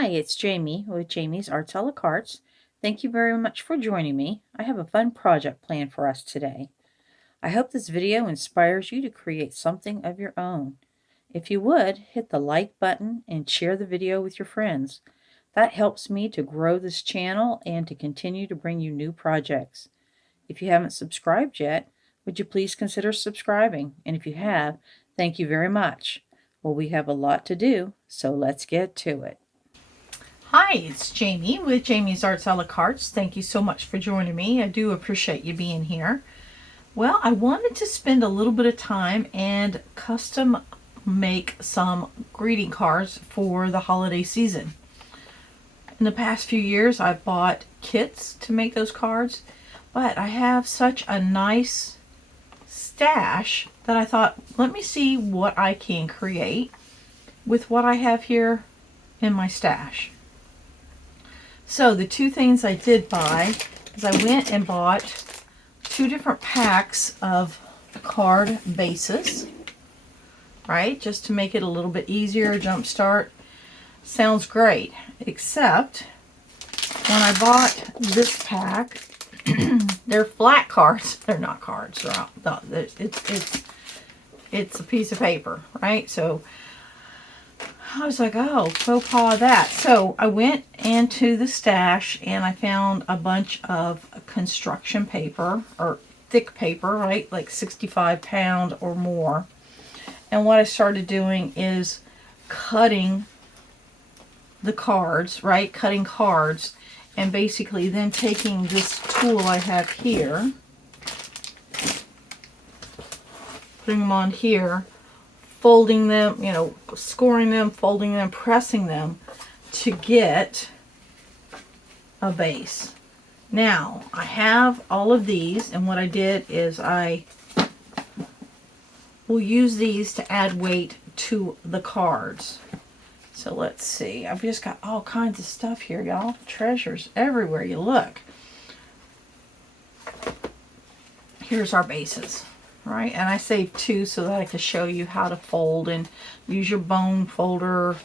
Hi, it's Jamie with Jamie's Arts a la Cartes. Thank you very much for joining me. I have a fun project planned for us today. I hope this video inspires you to create something of your own. If you would, hit the like button and share the video with your friends. That helps me to grow this channel and to continue to bring you new projects. If you haven't subscribed yet, would you please consider subscribing? And if you have, thank you very much. Well, we have a lot to do, so let's get to it. Hi, it's Jamie with Jamie's Arts a la Cartes. Thank you so much for joining me. I do appreciate you being here. Well, I wanted to spend a little bit of time and custom make some greeting cards for the holiday season. In the past few years, I bought kits to make those cards, but I have such a nice stash that I thought, let me see what I can create with what I have here in my stash. So the two things I did buy is I went and bought 2 different packs of card bases, right? Just to make it a little bit easier, jumpstart. Sounds great, except when I bought this pack, they're flat cards. They're not cards. It's a piece of paper, right? So I was like, oh, faux pas that. So I went into the stash and I found a bunch of construction paper, or thick paper, right? Like 65-pound or more. And what I started doing is cutting the cards, right? Cutting cards. And basically then taking this tool I have here, putting them on here, folding them, scoring them, folding them, pressing them to get a base. Now, I have all of these, and what I did is I will use these to add weight to the cards. So let's see. I've just got all kinds of stuff here, y'all. Treasures everywhere you look. Here's our bases. Right, and I saved 2 so that I could show you how to fold and use your bone folder,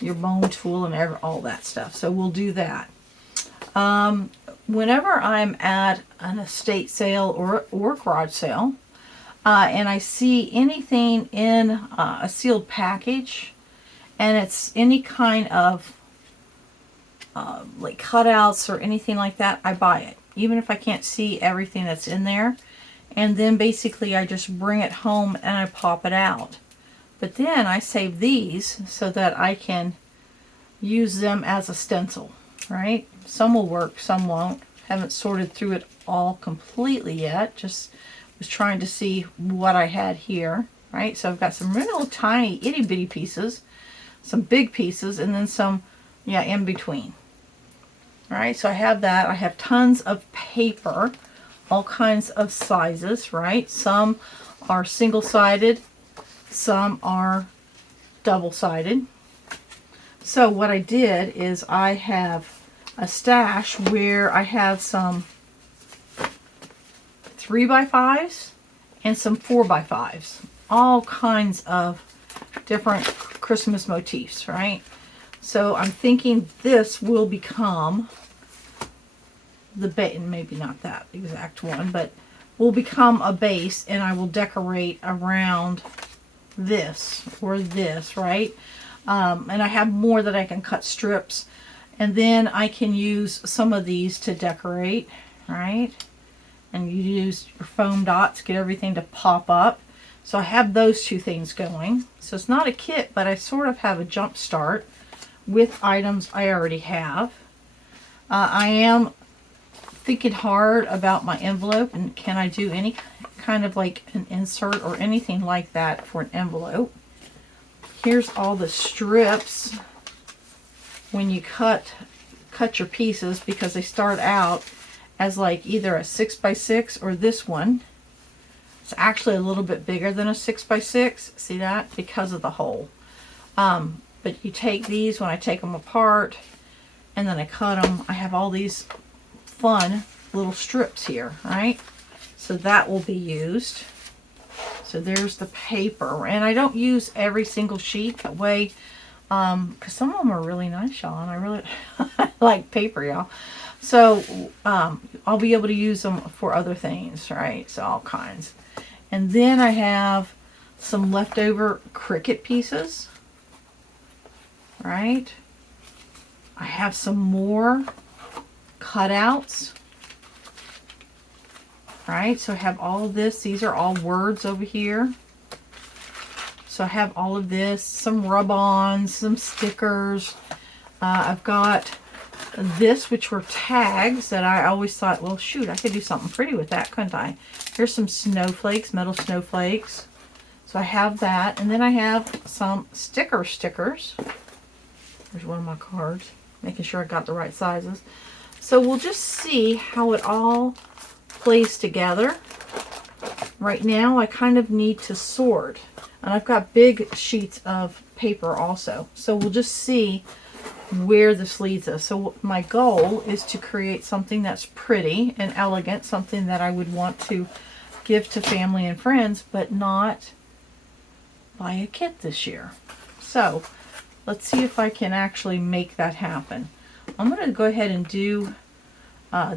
your bone tool, and all that stuff. So we'll do that. Whenever I'm at an estate sale or garage sale, and I see anything in a sealed package, and it's any kind of like cutouts or anything like that, I buy it, even if I can't see everything that's in there. And then basically I just bring it home and I pop it out. But then I save these so that I can use them as a stencil, right? Some will work, some won't. Haven't sorted through it all completely yet. Just was trying to see what I had here, right? So I've got some real tiny itty bitty pieces, some big pieces, and then some, in between. All right, so I have that. I have tons of paper. All kinds of sizes, right? Some are single-sided, some are double-sided. So what I did is I have a stash where I have some 3x5s and some 4x5s. All kinds of different Christmas motifs, right? So I'm thinking this will become the base, maybe not that exact one, but will become a base, and I will decorate around this or this, right? And I have more that I can cut strips, and then I can use some of these to decorate, right? And you use your foam dots, get everything to pop up. So I have those 2 things going. So it's not a kit, but I sort of have a jump start with items I already have. I am thinking hard about my envelope, and can I do any kind of like an insert or anything like that for an envelope. Here's all the strips when you cut your pieces, because they start out as like either a 6x6 or this one. It's actually a little bit bigger than a 6x6. See that? Because of the hole. But you take these, when I take them apart and then I cut them, I have all these fun little strips here, right? So that will be used. So there's the paper, and I don't use every single sheet. That way because some of them are really nice, y'all, and I really like paper, y'all. So I'll be able to use them for other things, right? So all kinds. And then I have some leftover Cricut pieces, right? I have some more cutouts, right? So I have all of this. These are all words over here. So I have all of this, some rub-ons, some stickers. I've got this, which were tags that I always thought, well, shoot, I could do something pretty with that, couldn't I? Here's some snowflakes, metal snowflakes. So I have that. And then I have some stickers. There's one of my cards, making sure I got the right sizes. So we'll just see how it all plays together. Right now, I kind of need to sort. And I've got big sheets of paper also. So we'll just see where this leads us. So my goal is to create something that's pretty and elegant, something that I would want to give to family and friends, but not buy a kit this year. So let's see if I can actually make that happen. I'm going to go ahead and do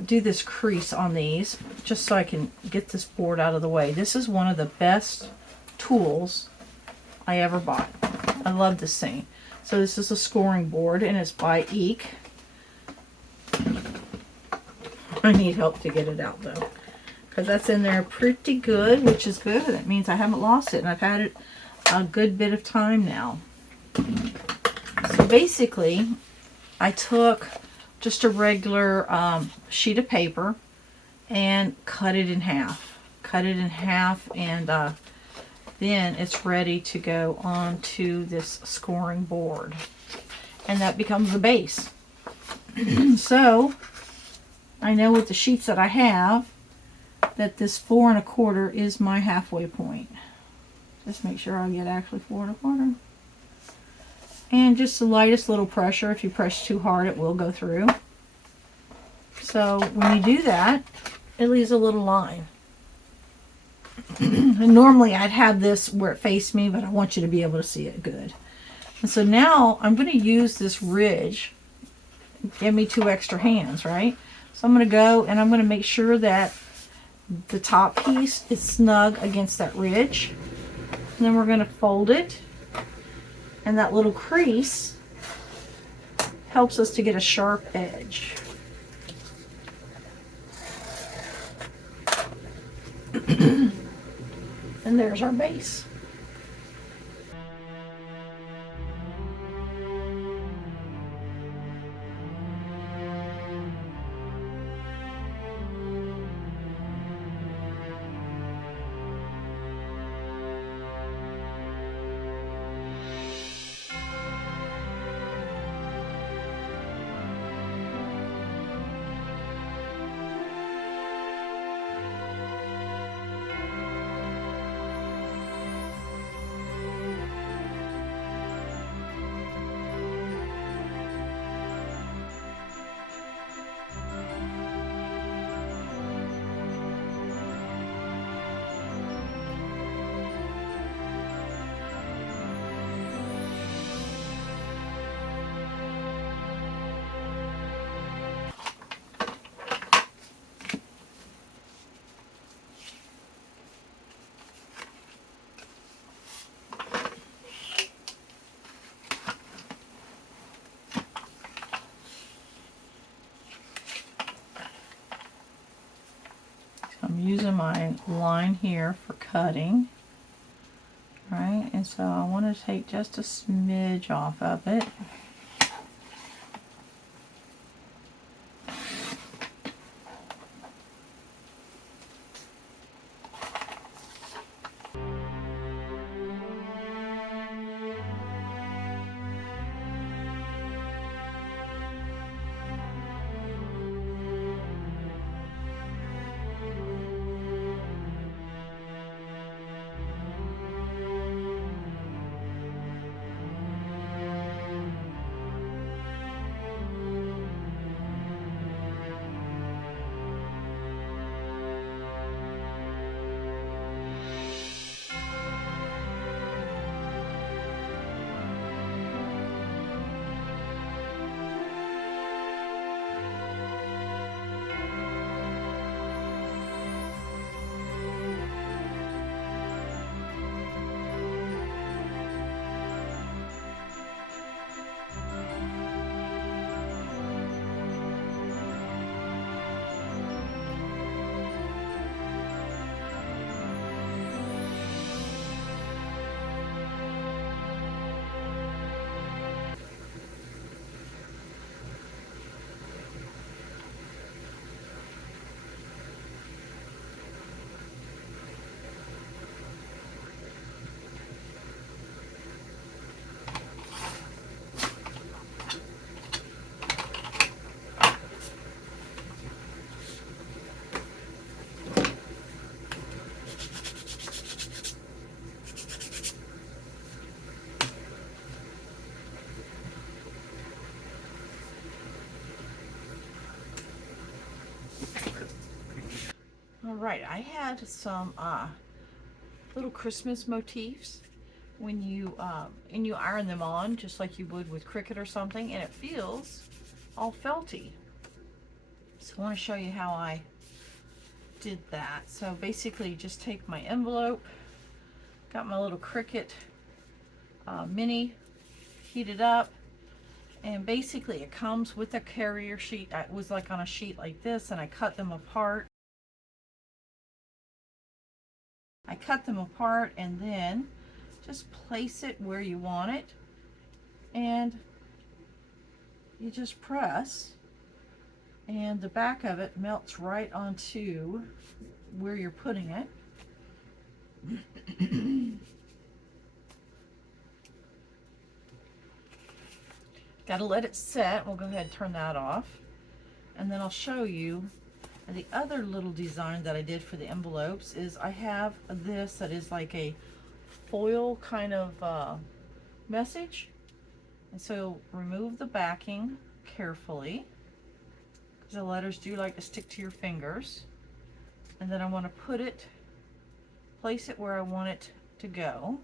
this crease on these just so I can get this board out of the way. This is one of the best tools I ever bought. I love this thing. So this is a scoring board and it's by Eek. I need help to get it out though, because that's in there pretty good, which is good. That means I haven't lost it, and I've had it a good bit of time now. So basically, I took just a regular sheet of paper and cut it in half. And then it's ready to go onto this scoring board. And that becomes the base. So, I know with the sheets that I have, that this 4 1/4 is my halfway point. Just make sure I get actually 4 1/4. And just the lightest little pressure. If you press too hard, it will go through. So when you do that, it leaves a little line. And normally I'd have this where it faced me, but I want you to be able to see it good. And so now I'm going to use this ridge. Give me 2 extra hands, right? So I'm going to go and I'm going to make sure that the top piece is snug against that ridge. And then we're going to fold it. And that little crease helps us to get a sharp edge. And there's our base. I'm using my line here for cutting, right? And so I want to take just a smidge off of it. Alright, I had some little Christmas motifs when you iron them on just like you would with Cricut or something, and it feels all felty. So I want to show you how I did that. So basically you just take my envelope, got my little Cricut Mini heated up, and basically it comes with a carrier sheet. It was like on a sheet like this, and I cut them apart. And then just place it where you want it, and you just press, and the back of it melts right onto where you're putting it. Got to let it set. We'll go ahead and turn that off, and then I'll show you the other little design that I did for the envelopes. Is I have this that is like a foil kind of message, and so remove the backing carefully because the letters do like to stick to your fingers, and then I want to place it where I want it to go.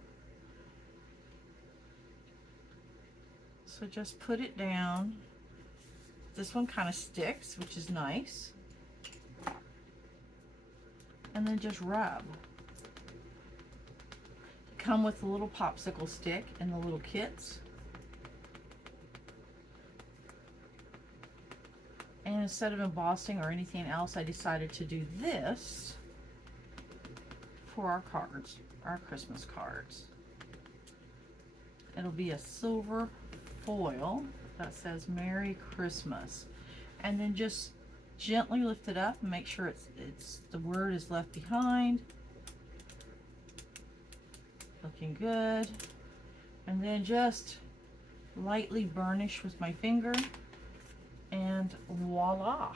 So just put it down. This one kind of sticks, which is nice. And then just rub. Come with a little popsicle stick in the little kits. And instead of embossing or anything else, I decided to do this for our cards, our Christmas cards. It'll be a silver foil that says Merry Christmas, and then just gently lift it up and make sure it's the word is left behind. Looking good. And then just lightly burnish with my finger, and voila,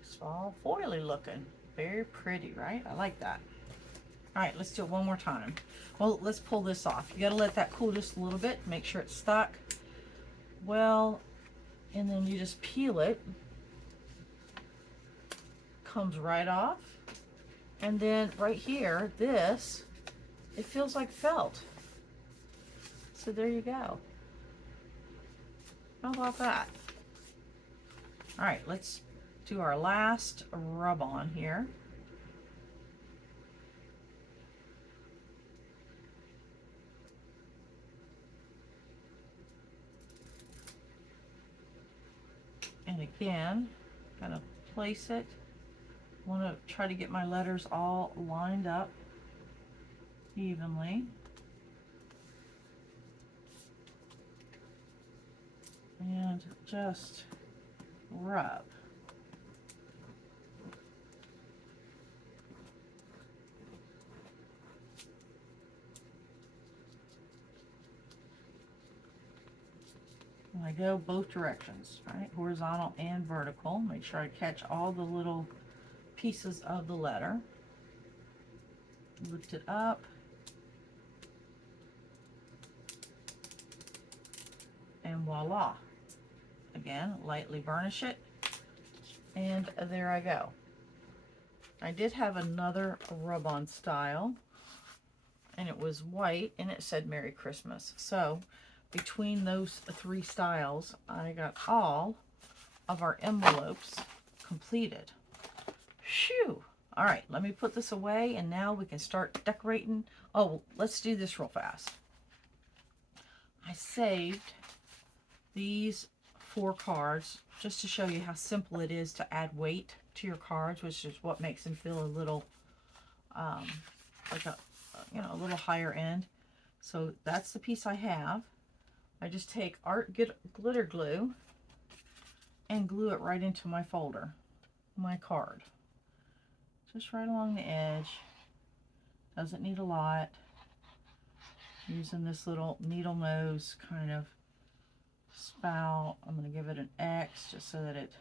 it's all foily looking. Very pretty, right? I like that. All right, let's do it one more time. Well, let's pull this off. You gotta let that cool just a little bit, make sure it's stuck well, and then you just peel it. Comes right off. And then right here, this, it feels like felt. So there you go. How about that? All right, let's do our last rub on here. And again, gonna place it. Want to try to get my letters all lined up evenly. And just rub. And I go both directions, right? Horizontal and vertical. Make sure I catch all the little pieces of the letter. Lift it up. And voila. Again, lightly burnish it. And there I go. I did have another rub-on style, and it was white, and it said Merry Christmas. So between those three styles, I got all of our envelopes completed. Phew! All right, let me put this away, and now we can start decorating. Oh, let's do this real fast. I saved these 4 cards just to show you how simple it is to add weight to your cards, which is what makes them feel a little like a little higher end. So that's the piece I have. I just take art glitter glue and glue it right into my folder, my card. Just right along the edge. Doesn't need a lot. Using this little needle nose kind of spout. I'm going to give it an X just so that it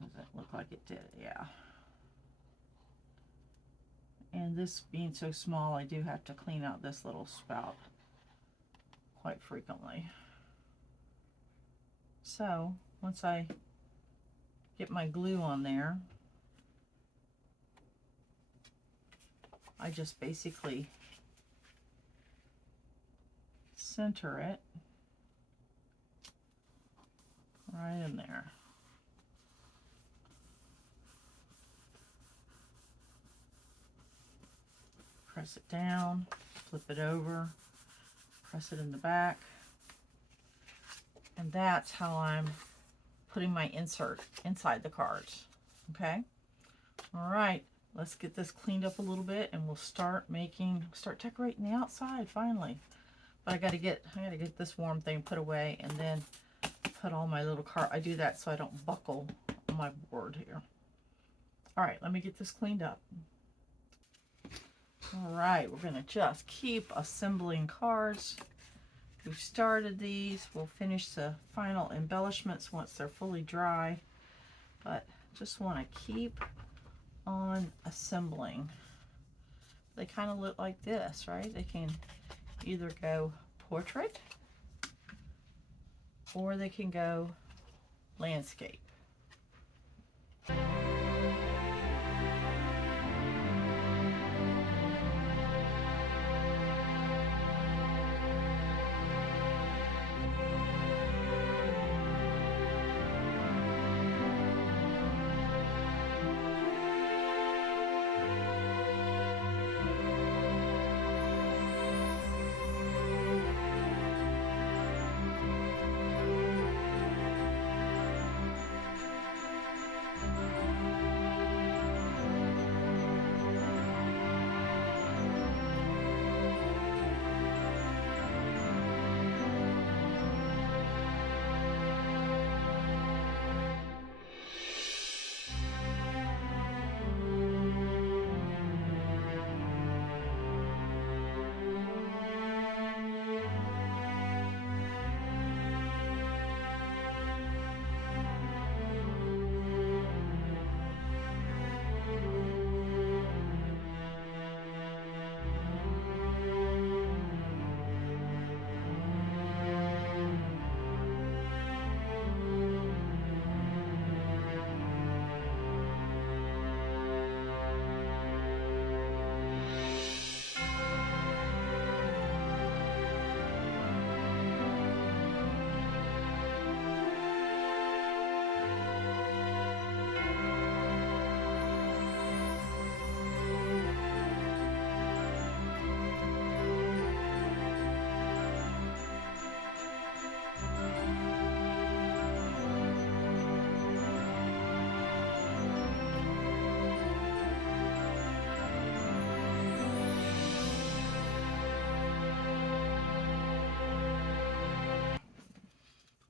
doesn't look like it did. Yeah. And this being so small, I do have to clean out this little spout quite frequently. So once I get my glue on there, I just basically center it right in there. Press it down, flip it over, press it in the back. And that's how I'm putting my insert inside the cards. Okay? All right, let's get this cleaned up a little bit and we'll start decorating the outside finally. But I gotta get this warm thing put away and then put all my little I do that so I don't buckle on my board here. All right, let me get this cleaned up. All right, we're gonna just keep assembling cards. We've started these. We'll finish the final embellishments once they're fully dry, but just want to keep on assembling. They kind of look like this, right? They can either go portrait or they can go landscape.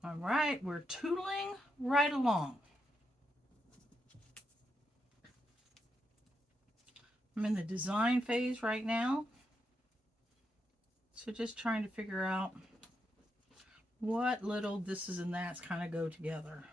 All right, we're tootling right along. I'm in the design phase right now. So just trying to figure out what little thises and that's kind of go together.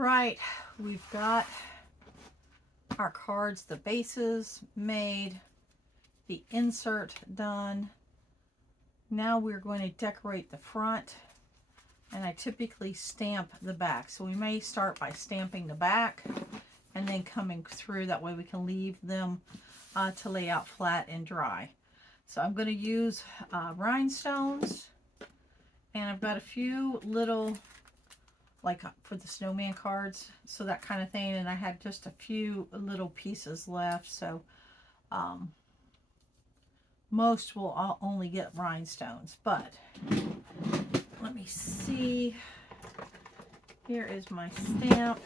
right, we've got our cards, the bases made, the insert done. Now we're going to decorate the front, and I typically stamp the back. So we may start by stamping the back and then coming through. That way we can leave them to lay out flat and dry. So I'm going to use rhinestones, and I've got a few little, like for the snowman cards, so that kind of thing, and I had just a few little pieces left, so most will only get rhinestones. But let me see, here is my stamp.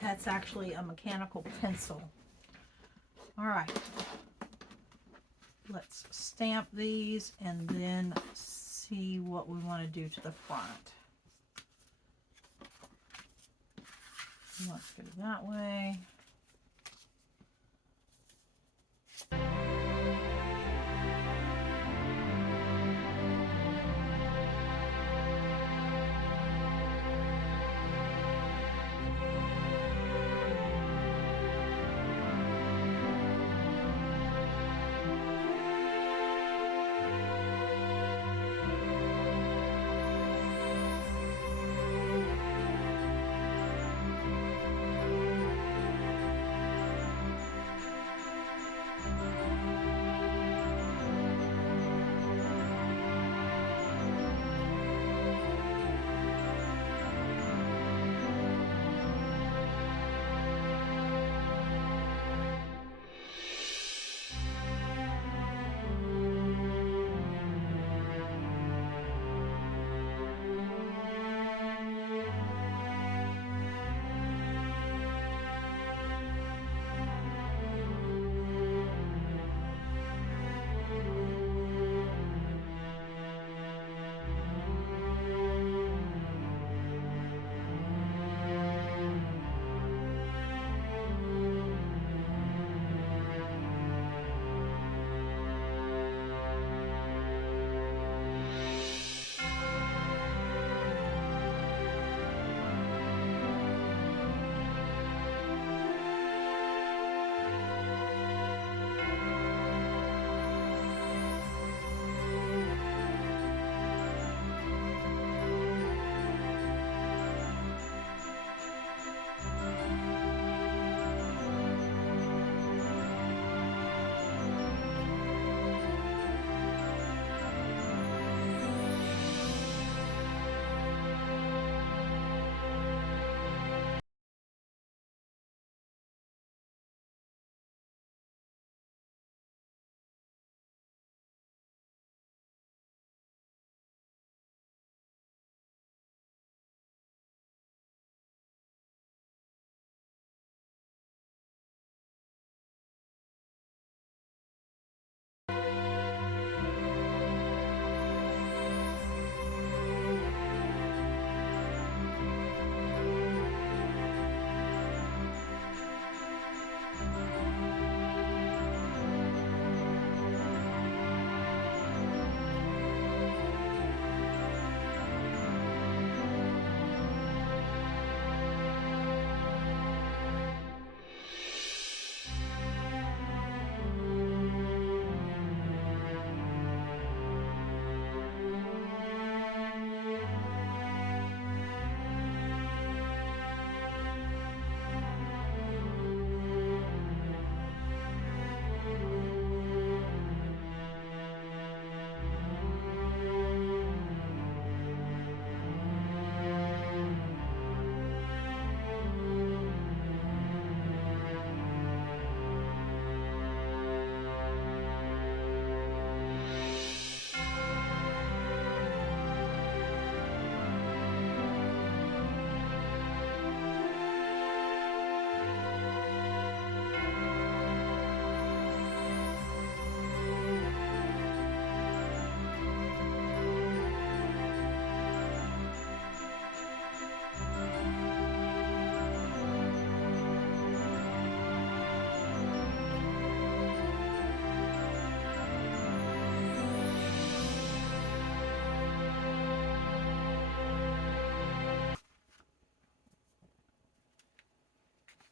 That's actually a mechanical pencil. All right, let's stamp these and then see what we want to do to the front. Let's go that way.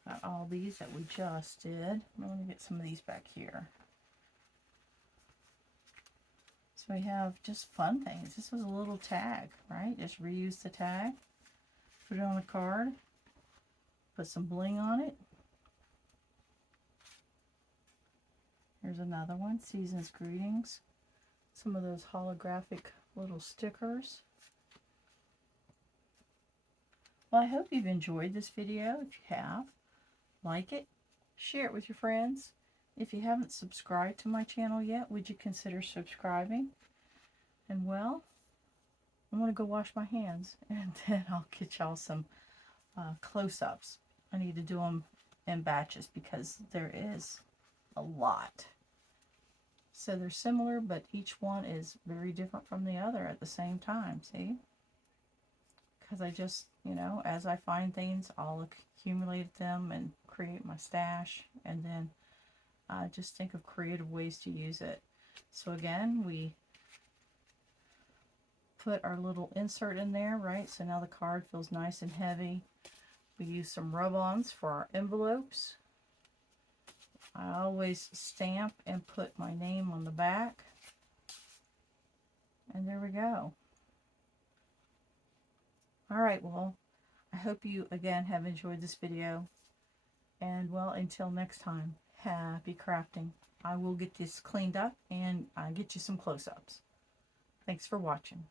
Got all these that we just did. Let me get some of these back here. So we have just fun things. This was a little tag, right? Just reuse the tag, put it on a card, put some bling on it. Here's another one, Season's Greetings. Some of those holographic little stickers. Well, I hope you've enjoyed this video. If you have, like it, share it with your friends. If you haven't subscribed to my channel yet, would you consider subscribing? And well, I'm going to go wash my hands, and then I'll get y'all some close-ups. I need to do them in batches because there is a lot. So they're similar, but each one is very different from the other at the same time, see? Because I just, you know, as I find things, I'll accumulate them and create my stash, and then just think of creative ways to use it. So again, we put our little insert in there, right? So now the card feels nice and heavy. We use some rub-ons for our envelopes. I always stamp and put my name on the back. And there we go. Alright, well, I hope you, again, have enjoyed this video. And, well, until next time, happy crafting. I will get this cleaned up and get you some close-ups. Thanks for watching.